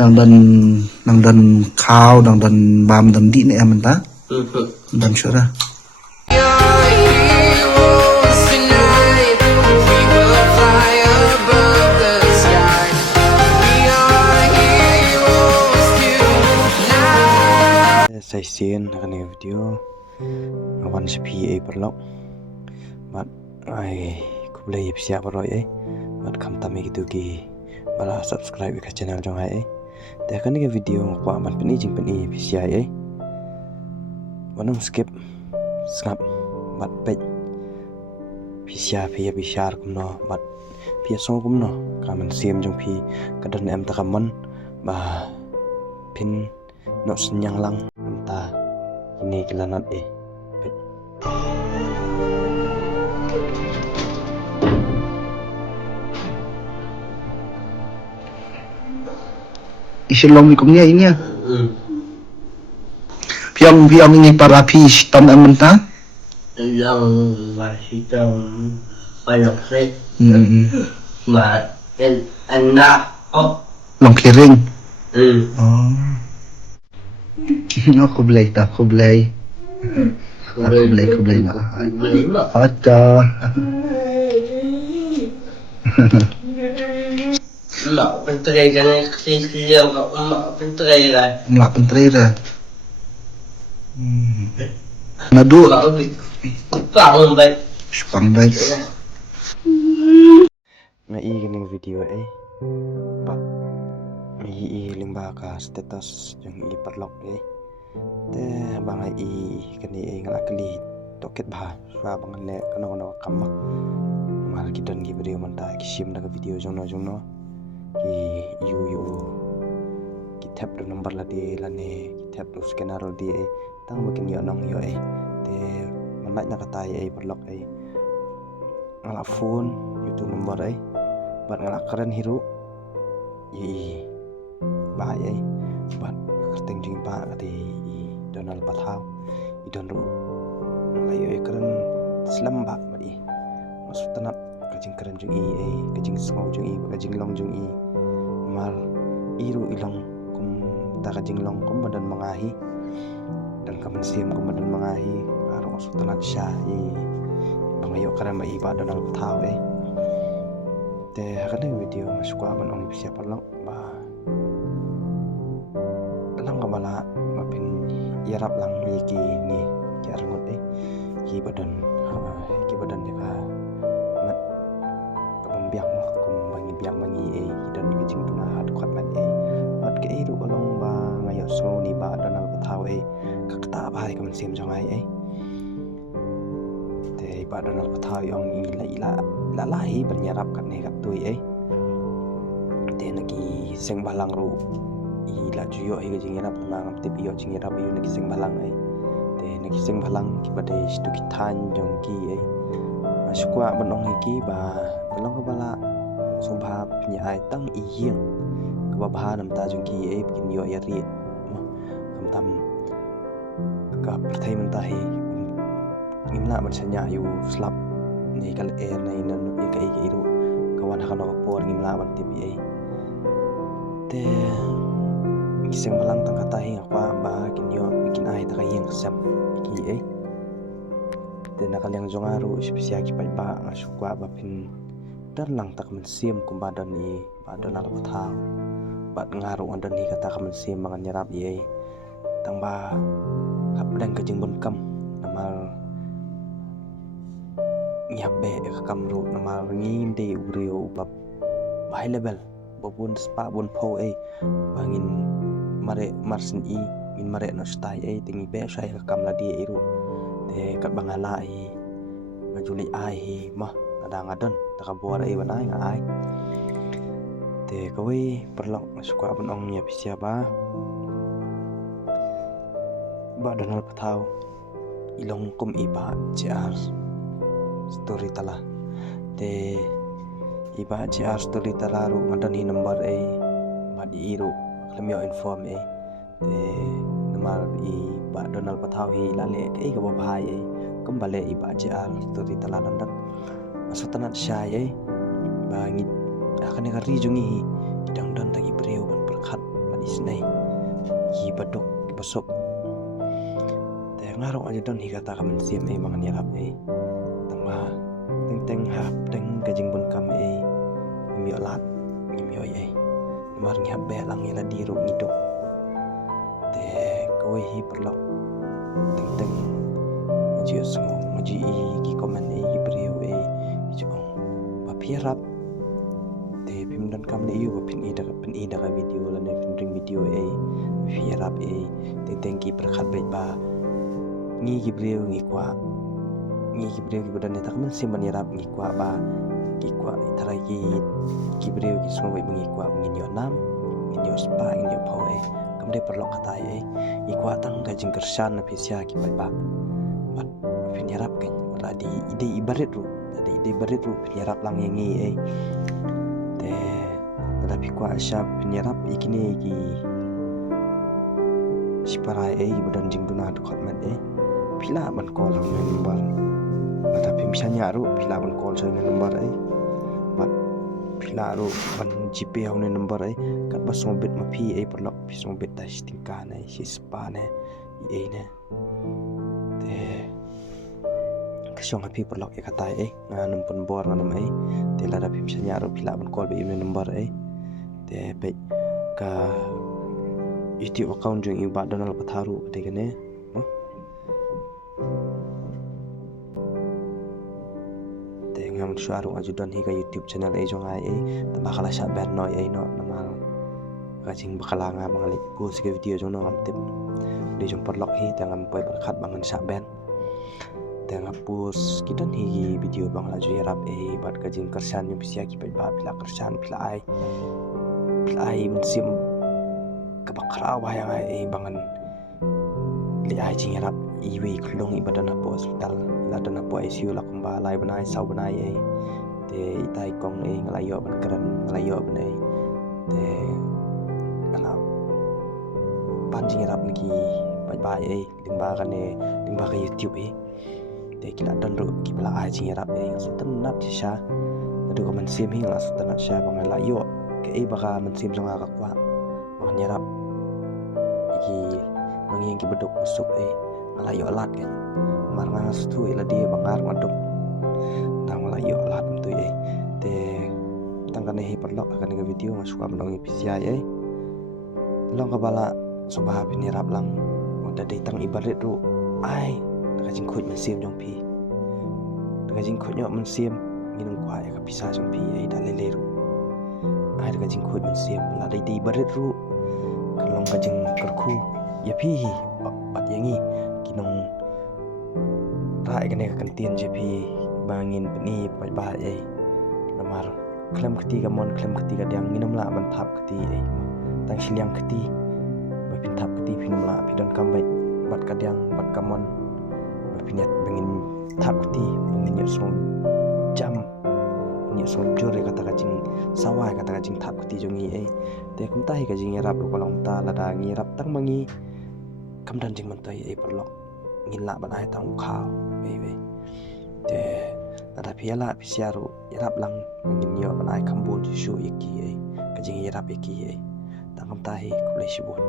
dan khao dan bam dan di ne amanta dan syara saya sien akan video awan sepi perlok mat ai kublai siap roy mat kam tami gitu ki bala subscribe ke channel jong ai te kan ni video kwa man peni jing peni PCI wanam skip skap mat pe PCI phi bishar kumno mat phi so kumno kaman siem jong phi kadan em ta kaman ba pin no senyang lang ta ini kelanat Isilong kumnya ini ya piang ini para fish tam amanta yang masih tam banyak sih mà anh na long clearing nó kublai ma acha Mak penteri jangan kesian mak penteri lah. Mak penteri dah. Nadu. Pang baik. Pang baik. Ngai gini video Pak. Ngai limba ka status yang i perlok te bang ai kani ngalakli toket bah sa bang le kano kam mal kidan gi video manta kisim daga video jongno ki yu ki tap do number la di lane ki tap do scanner di tang bakin yo nong yo te manat na katai perlok ngala phone youtube number bat ngala keren hiru ba bat kerteng jing ba ati Donald Pathau idon ru layo keren slam ba badi masuk tanat kajing keren jung kajing smau jung kajing long jung mal iru ilong kum ta kajing long kum badan mangahi dan kaman siam kum badan mangahi aro masuk tanat sya bangayo keren ba ba Donald Pathau te hakane video masuk aman ong siap lang ba lang kabala mapin yarap lang lagi ni ki arngot ki badan ni ka mat kabambiak mo kum bangi biang mangi dan kajing tuna hadukat mat mat ke ru balong ba ngayo so ni ba Donald Pathau kakta bai kam sim jong ai te ba Donald Pathau yong ila lahi bernyarap kan ni kat tu te nagi seng balang ru ila juyo kajing yarap mang tip yo jing yarap yo nagi seng balang te nagi seng balang ki badai stu kitan jong ki masukwa banong ki ba belong ka bala sombha pnya tang iyeng ka ba nam ta jong ki bikin yo yari kam tam ka perthai mentahi ngimla man sanya yu slap ni kal nai nan kai ru kawan hakano por ngimla ban tip te kiseng balang tang katahi apa ba kinyo bikin ai ta kayeng sap ki te nakal yang jongaru spesial ki ba ngasukwa ba pin dan lang tak mensim kumbadan ni badan al Pathau bat ngaru andan ni kata kamen sim mangan nyarap tang ba kapdang kajing bon kam namal nyabe ka kamru namal ngin de urio bab high level babun spa bon po bangin mare marsin in mare no stai tingi be sai ka kamla di iru te kat bangala majuli mah kadang adon taka buar banai ngai te kawi perlok suka abon ong nya siapa ba Donald Pathau ilong kum iba jar story tala te iba jar story tala ru ngadan hi number madi iru klamyo inform te namar ba Donald Pathau hi lale ka ba bhai kembali iba jar story tala landak masatanat syai bangi akan ngari jungi kidang dan tagi breu ban perkhat besok te ngarong aja don hi kata kamen siam mangan yarap tangma teng hap teng kajing bun kam mi lat mi oi mar ngap be lang ila diru ngidok te koi hi perlok teng ngaji songo ngaji ki komen ki brio jong ba pirap te pim dan kam le yu ba pin ida ka video la ne pin ring video pirap teng ki perkhat be ba ngi ki brio ngi brio ki badan ne tak men simban yarap ngi kwa ba ki kwa tarai ki brio ki songo be ngi kwa ngi nyo nam ngi nyo spa ngi nyo pau kam de perlok kata ngi kwa tang ka jing kersan na pisia ki ba bat pin yarap kan wala di ide ibarit ru pin yarap lang ngi te tapi kwa syap pin yarap ikini ki siparai ki badan jing duna dekat mat pila ban call hang number tapi misalnya ru pila ban call sa number bat pila ru ban gp hang number kat bas ngombet ma pi perlok pi ngombet ta stingka na si spa ne ne te kasong api perlok kata nganum pun bor nganum te la tapi misalnya ru pila ban call be number te pe ka YouTube account jeng iba Donald Patharu te kene te ngam suaru ajudan hi ka YouTube channel jong ta bakala sa ban no no namal ka jing bakala nga bangali post ke video jong no ngam tip de jong perlok hi ta ngam poi berkat bangan sa ban te ngam post kidan hi video bangla ju yarap bat ka jing kersan yu bisia ki ba pila kersan pila ai mensim kabakarawa yang bangan li ai jing yarap iwi klong ibadan po hospital ladan po ICU la kumbalai banai sau banai te itai kong ngalayo ban keren ngalayo banai te kana panjing yarap lagi bye limba ka YouTube te kila dan ro ki bala ai jing yarap sultan nat sha tadu ko man sim hing la sultan nat sha bangai layo ke baka man sim jonga ka kwa bangan yarap iki manging ki bedok busuk malayo alat kan marnga stu ila dia bangar ngadok nang malayo alat tu te tangkane hi perlok akan ke video masuk amdong PCI long kabala subah pinirap lang udah datang ibarat ru ai daga jingkut mensim jong pi daga jingkut nyok mensim minum kuai ka pisah jong pi dalele ru ai daga jingkut mensim la dai ibarat ru kalong kajing kerku ya pi bat yangi kinong rai kene kantin je pi bangin peni ba lamar klem ketiga diang minum la ban thap keti tang siliang keti ba pin thap keti pinum la pi don kambai bat kadiang bat kamon ba pinyat bangin thap keti bangin ya som jam ni som jore kata kajing sawai kata kajing thap keti jongi te kum tahi kajing yarap ko long ta lada ngirap tang mangi kam dan jing mantai perlok ngila ban ai tang khao te lada piala pisiaru yarap lang ngin yo ban ai kambun shu iki kajing yarap iki tang kam tahi kulai shibun